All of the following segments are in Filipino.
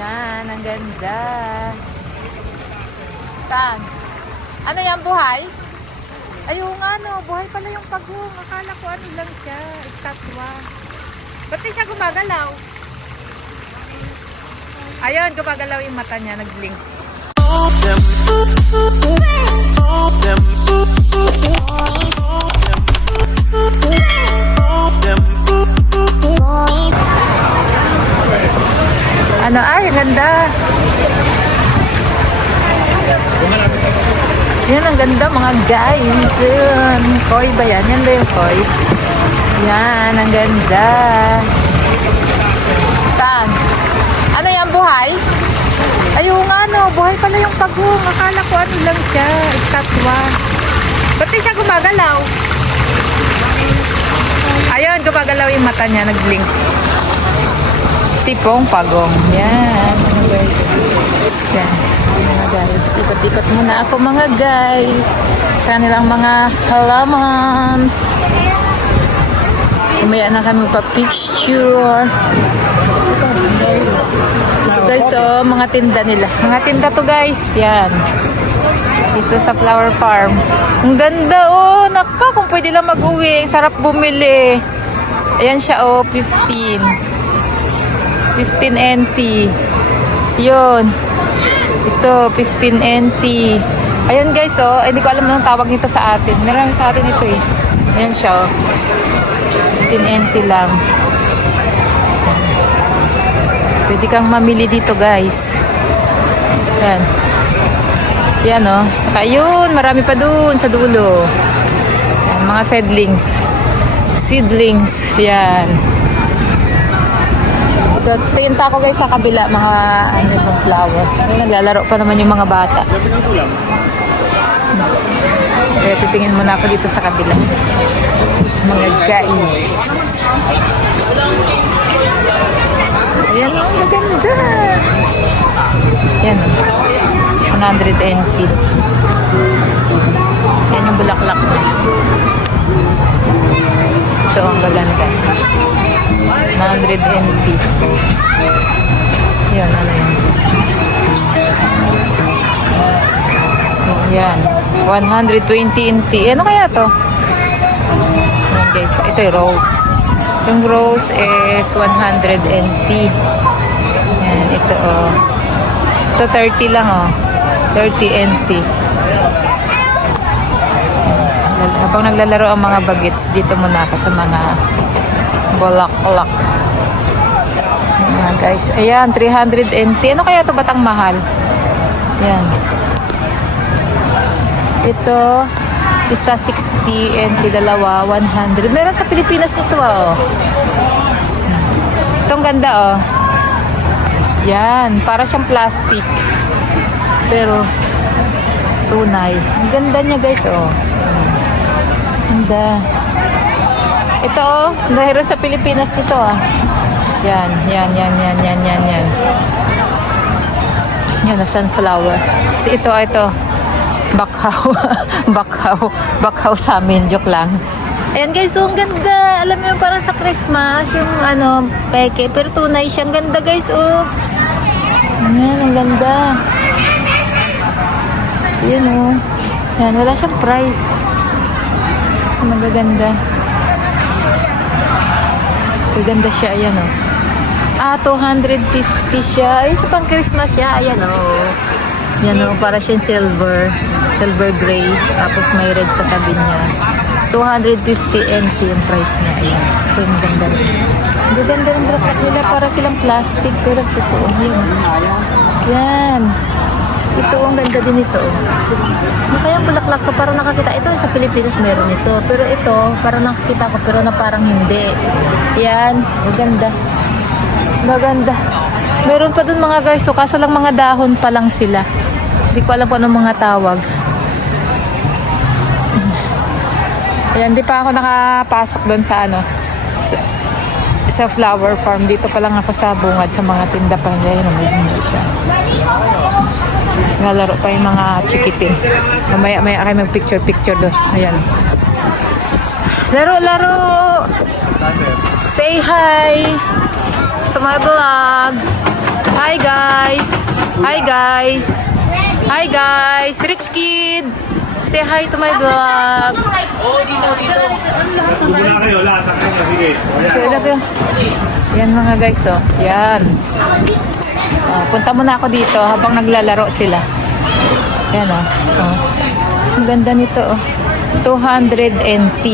Yan, ang ganda. Saan? Ano yan, buhay? Ayun nga no, buhay pala yung pagong. Akala ko ano lang siya, estatwa. Ba't di siya gumagalaw? Ayun, gumagalaw yung mata niya, nag-blink. Ano ay, ang ganda. Yan, ang ganda mga guys. Yan. Koi ba yan? Yan ba yung koi? Yan, ang ganda. Saan? Ano yan, buhay? Ayun nga no, buhay pala yung pagong. Akala ko ano lang siya, estatwa. Ba't di siya gumagalaw? Ayun, gumagalaw yung mata niya, nag-blink. Sipong pagong. Yan, ano guys. Yan, mga guys. Ikot-ikot muna ako mga guys. Sa kanilang mga halamans. Umaya na kami pa-picture. Ito guys, oh, mga tinda nila. Mga tinda to guys. Yan. Dito sa flower farm. Ang ganda oh. Naka, kung pwede lang mag-uwi. Sarap bumili. Ayan siya oh, 15 NT. Yun. Ito, 15 NT. Ayun guys, oh. Hindi ko alam anong tawag nito sa atin. Marami sa atin ito eh. Ayan siya, oh. 15 NT lang. Pwede kang mamili dito guys. Yan. Yan, oh. Saka yun, marami pa dun sa dulo. Yan, mga seedlings. Seedlings. Yan. Tinta ko guys sa kabila, mga ano itong flower. Naglalaro pa naman yung mga bata. Kaya titingin muna ako dito sa kabila. Mga guys. Ayan, ang maganda. Yan. 100 NT. Yan yung bulaklak niya. Ito ang gaganda. 100 NT. Yan, ano yan? Yan. 120 NT. Ano kaya to? Yan guys. Ito yung rose. Yung rose is 100 NT. Yan. Ito oh. Ito 30 lang oh. 30 NT. Habang naglalaro ang mga bagets, dito muna ako sa mga bulaklak. Ayan guys. Ayan, 300 NT. Ano kaya ito batang mahal? Yan. Ito, isa 60 NT, dalawa 100. Meron sa Pilipinas nito oh. Itong ganda oh. Yan, para siyang plastic. Pero tunay. Ang ganda niya guys oh. Ganda. Ito oh, dahil sa Pilipinas nito ah. Yan. Yan oh, sunflower. So, ito. Bakhaw. Bakhaw sa amin. Joke lang. Ayan guys, so ang ganda. Alam mo yung parang sa Christmas, yung ano, peke. Pero tunay siya. Ang ganda guys, oh. Ayan, ang ganda. So, yan oh. Yan, wala siyang price. Magaganda. Maganda siya, ayan oh. 250 siya. Ayun siya pang Christmas siya. Ayan oh. Yan oh, para siyang silver gray. Tapos may red sa tabi niya. 250 NT yung price niya. Ayan. Ito yung ganda. Ang ganda ng bulaklak nila. Para silang plastic. Pero ito oh. Yan. Ito ang ganda din ito. Ano kaya ang bulaklak to? Parang nakakita. Ito sa Pilipinas meron ito. Pero ito, parang nakakita ko. Pero na parang hindi. Yan. Maganda. Maganda. Meron pa dun mga guys. So, kaso lang mga dahon pa lang sila. Hindi ko alam kung anong mga tawag. Ayan, di pa ako nakapasok doon sa ano. Sa flower farm. Dito pa lang ako sa bungad sa mga tinda pa nila. Namigil siya. Nalaro pa yung mga chikiting. Mamaya kayo mag-picture doon. Ayan. Laro! Say hi! Sa my vlog. Hi guys! Hi guys! Hi guys! Rich Kid! Say hi to my vlog! Wala kayo, lahat sa kanya. Sige. Yan mga guys, oh. Yan. Punta muna ako dito habang naglalaro sila. Yan, oh. Ang ganda nito, oh. 200 NT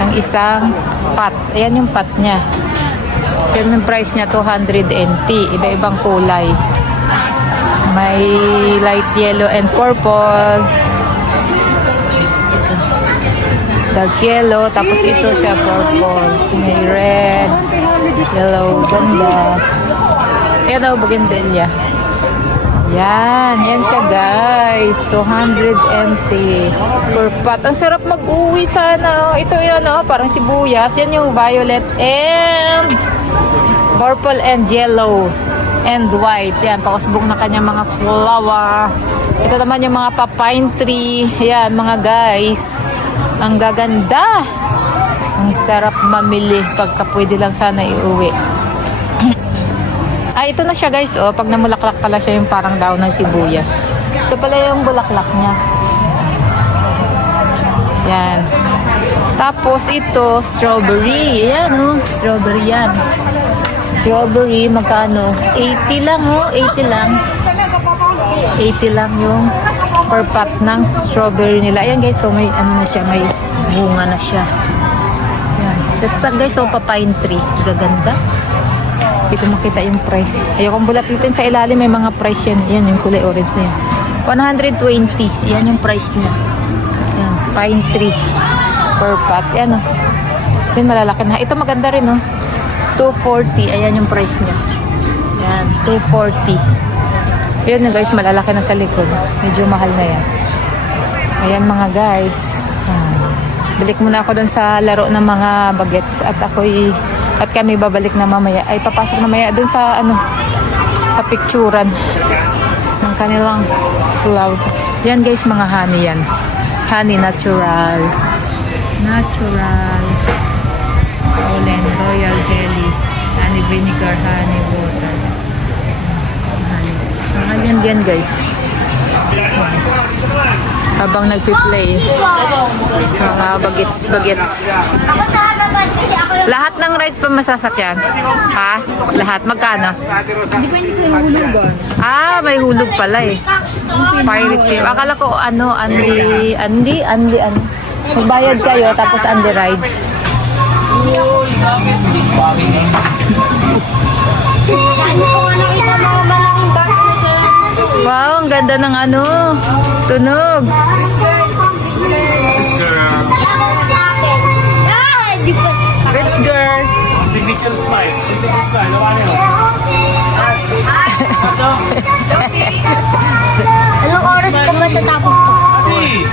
ang isang pot. Ayan yung pot niya. Yan yung price niya, 200 NT. Iba-ibang kulay. May light yellow and purple. Dark yellow. Tapos ito siya, purple. May red. Yellow. Ganda. Ayan daw, bougainvillea. Yan. Yan siya, guys. 200 NT per pot. Ang sarap mag-uwi sana. Oh. Ito yan, oh. Parang sibuyas. Yan yung violet and purple and yellow and white. Yan. Pakusbog na kanya mga flower. Ito naman yung mga pine tree. Yan, mga guys. Ang gaganda. Ang sarap mamili pagka pwede lang sana iuwi. Ay, ito na siya guys. Oh, pag namulaklak pala siya yung parang daon ng sibuyas. Ito pala yung bulaklak niya. Yan. Tapos ito, strawberry. Ayan oh, strawberry yan. Strawberry, magkano? 80 lang oh, 80 lang. 80 lang yung per pot ng strawberry nila. Ayan guys, so may ano na siya, may bunga na siya. Ayan. Ito guys, so papine tree. Gaganda. Hindi ko makita yung price. Ayokong bulatitin sa ilalim, may mga price yan. Ayan yung kulay orange na yan. 120. Ayan yung price niya. Ayan, pine tree per pot. Ayan oh. Ayan, malalaki na. Ito maganda rin oh. 240. Ayan yung price niya. Ayan, 240. Ayan na guys, malalaki na sa likod. Medyo mahal na yan. Ayan mga guys. Balik muna ako dun sa laro ng mga bagets. At kami babalik na mamaya. Ay, papasok na mamaya dun sa sa picturan ng kanilang flower. Yan guys, mga honey yan. Honey natural. Natural. Olen, royal jelly. Honey vinegar, honey water. Mahal yan guys. Habang nagpi-play mga bagets. Lahat ng rides pa masasakyan? Ha? Lahat? Magkano? Depende sa hulugan. Ah, may hulog pala eh. Pirate ship. Akala ko Andy. Magbayad kayo tapos Andy rides. Wow, ang ganda ng tunog. Rich girl. Signature slide. Signature slide. Nawa na yun. Anong oras ko matatapos to? Ate!